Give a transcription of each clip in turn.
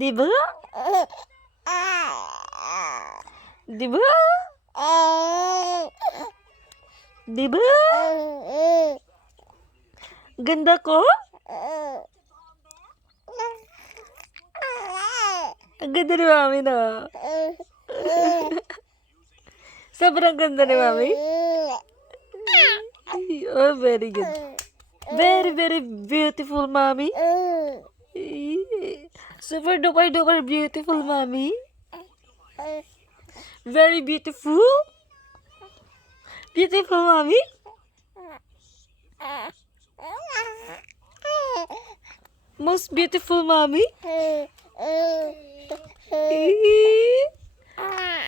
Di ba? Di ba? Di ba? Ganda ko? Ang ganda ni Mami, no? Sobrang ganda ni Mami. Oh, very good. Very, very beautiful, Mami. Super duper duper beautiful, Mami. Very beautiful. Beautiful, Mami. Most beautiful, Mami.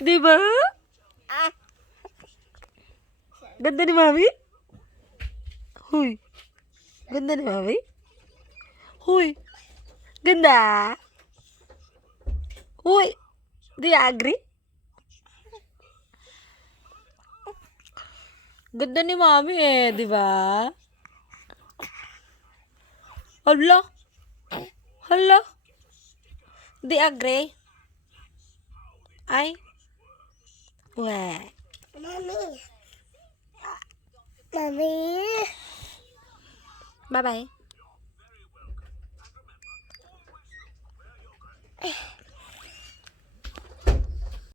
Di ba? Ganda ni Mami? Huy. Ganda ni Mami? Huy. Ganda. Huy. Do you agree? Ganda ni Mami eh, di ba? Hala. Hala. Do you agree? Ay. Weh. Mami. Mami. Bye-bye.